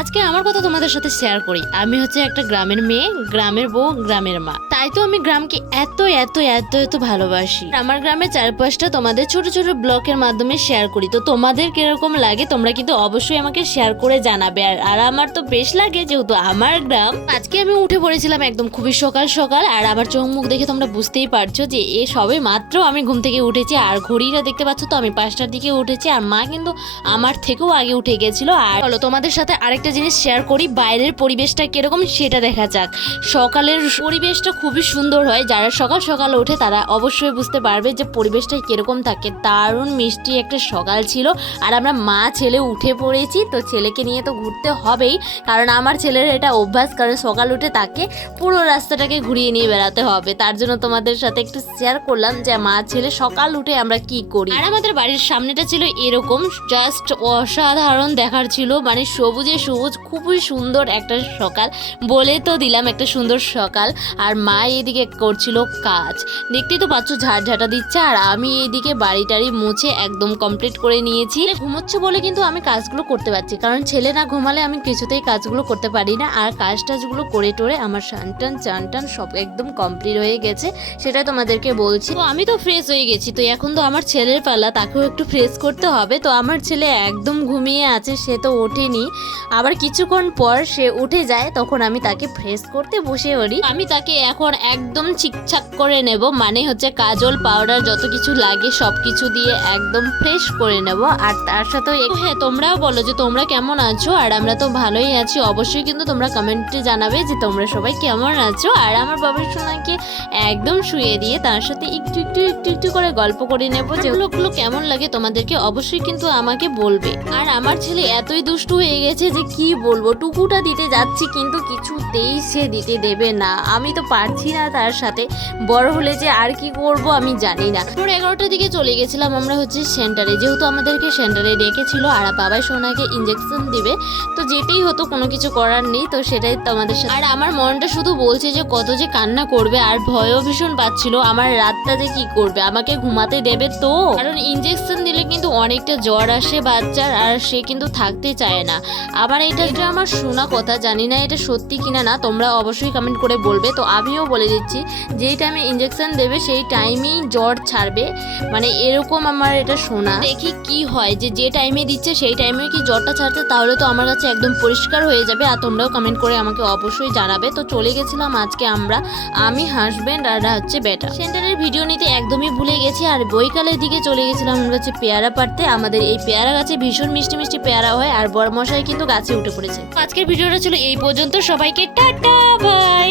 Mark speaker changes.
Speaker 1: আজকে আমার কথা তোমাদের সাথে শেয়ার করি। আমি হচ্ছে একটা গ্রামের মেয়ে, গ্রামের বউ, গ্রামের মা। তাই তো আমি গ্রামকে এত এত এত এত ভালোবাসি। আমার গ্রামের চারপাশটা তোমাদের ছোট ছোট ব্লকের মাধ্যমে শেয়ার করি। তো তোমাদের কীরকম লাগে, তোমরা কিন্তু অবশ্যই আমাকে শেয়ার করে জানাবে। আর আর আমার তো বেশ লাগে যেহেতু আমার গ্রাম। আজকে আমি উঠে পড়েছিলাম একদম খুবই সকাল সকাল। আর আমার চোখ মুখ দেখে তোমরা বুঝতেই পারছ যে এ সবে মাত্র আমি ঘুম থেকে উঠেছি। আর ঘড়িটা দেখতে পাচ্ছ তো, আমি পাঁচটার দিকে উঠেছি। আর মা কিন্তু আমার থেকেও আগে উঠে গেছিল। আর তোমাদের সাথে আরেকটা জিনিস শেয়ার করি, বাইরের পরিবেশটা কীরকম সেটা দেখা যাক। সকালের পরিবেশটা খুবই সুন্দর হয়, যারা সকাল সকাল ওঠে তারা অবশ্যই বুঝতে পারবে যে পরিবেশটা কীরকম থাকে। দারুণ মিষ্টি একটা সকাল ছিল, আর আমরা মা ছেলে উঠে পড়েছি, তো ছেলেকে নিয়ে তো ঘুরতে হবেই, কারণ আমার ছেলের এটা অভ্যাস, কারণ সকাল উঠে তাকে পুরো রাস্তাটাকে ঘুরিয়ে নিয়ে বেড়াতে হবে। তার জন্য তোমাদের সাথে একটু শেয়ার করলাম যে মা ছেলে সকাল উঠে আমরা কি করি। আর আমাদের বাড়ির সামনেটা ছিল এরকম জাস্ট অসাধারণ দেখার ছিল মানে সবুজে সবুজ খুবই সুন্দর একটা সকাল। বলে তো দিলাম একটা সুন্দর সকাল। আর মা এদিকে করছিল কাজ। দেখতেই তো পাচ্ছ ঝাড়ঝাটা দিচ্ছে। আর আমি এইদিকে বাড়ি টাড়ি মুছে একদম কমপ্লিট করে নিয়েছি। ঘুমোচ্ছে বলে কিন্তু আমি কাজগুলো করতে পারছি। কারণ ছেলে না ঘুমালে আমি কিছুতেই কাজগুলো করতে পারি না। আর কাজ টাজগুলো করে টোরে আমার সানটান, চানটান সব একদম কমপ্লিট হয়ে গেছে। সেটা তোমাদেরকে বলছি। তো আমি তো ফ্রেশ হয়ে গেছি। তো এখন তো আমার ছেলের পালা, তাকেও একটু ফ্রেশ করতে হবে। তো আমার ছেলে একদম ঘুমিয়ে আছে। সে তো ওঠেনি। আবার কিছুক্ষণ পর সে উঠে যায়, তখন আমি তাকে ফ্রেশ করতে বসে পড়ি। আমি তাকে এখন একদম ঠিকঠাক করে নেব মানে হচ্ছে কাজল পাউডার যত কিছু লাগে সব কিছু দিয়ে একদম ফ্রেশ করে নেব। আর তার সাথে হ্যাঁ তোমরাও বলো যে তোমরা কেমন আছো? আর আমরা তো ভালোই আছি। অবশ্যই কিন্তু তোমরা কমেন্টে জানাবে যে তোমরা সবাই কেমন আছো? আর আমার বাবার সোনাকে একদম শুয়ে দিয়ে তার সাথে একটু একটু একটু একটু করে গল্প করে নেব যেগুলো গুলো কেমন লাগে তোমাদেরকে অবশ্যই কিন্তু আমাকে বলবে। আর আমার ছেলে এতই দুষ্টু হয়ে গেছে যে কি বলব? টুকুটা দিতে যাচ্ছি কিন্তু কিছুতেই সে দিতে দেবে না। আমি তো পারছি না তার সাথে। বড় হলে যে আর কি করব আমি জানি না। তোর এগারোটার দিকে চলে গেছিলাম আমরা হচ্ছে সেন্টারে। যেহেতু আমাদেরকে সেন্টারে ডেকেছিল, আর বাবাই সোনাকে ইঞ্জেকশন দিবে, তো যেতেই হতো, কোনো কিছু করার নেই, তো সেটাই তোমাদের সাথে। আর আমার মনটা শুধু বলছে যে, কত যে কান্না করবে, আর ভয়ও ভীষণ পাচ্ছিল, আমার রাতটা যে কি করবে? আমাকে ঘুমাতে দেবে তো? কারণ ইঞ্জেকশন দিলে কিন্তু অনেকটা জ্বর আসে বাচ্চার, আর সে কিন্তু থাকতে চায় না। আবার এটা এটা আমার শোনা কথা, জানি না এটা সত্যি কিনা না, তোমরা অবশ্যই কমেন্ট করে বলবে। তো আমিও বলে দিচ্ছি, যেই টাইমে ইঞ্জেকশন দেবে, সেই টাইমেই জ্বর ছাড়বে। মানে এরকম আমার এটা শোনা। দেখি কি হয়, যে যে টাইমে দিচ্ছে, সেই টাইমে কি জ্বরটা ছাড়ছে, তাহলে তো আমার কাছে একদম পরিষ্কার হয়ে যাবে, আর তোমরাও কমেন্ট করে আমাকে অবশ্যই জানাবে। তো চলে গেছিলাম আজকে আমরা, আমি হাজবেন্ড আর হচ্ছে বেটা। সেন্টারের ভিডিও নিতে একদমই ভুলে গেছি, আর বইকালের দিকে চলে গেছিলাম, আমরা হচ্ছে পেয়ারা পাড়তে। আমাদের এই পেয়ারা গাছে ভীষণ মিষ্টি মিষ্টি পেয়ারা হয়, আর বড় মশাই কিন্তু গাছে উঠে পড়েছে। আজকের ভিডিওটা ছিল এই পর্যন্ত। সবাইকে টাটা বাই।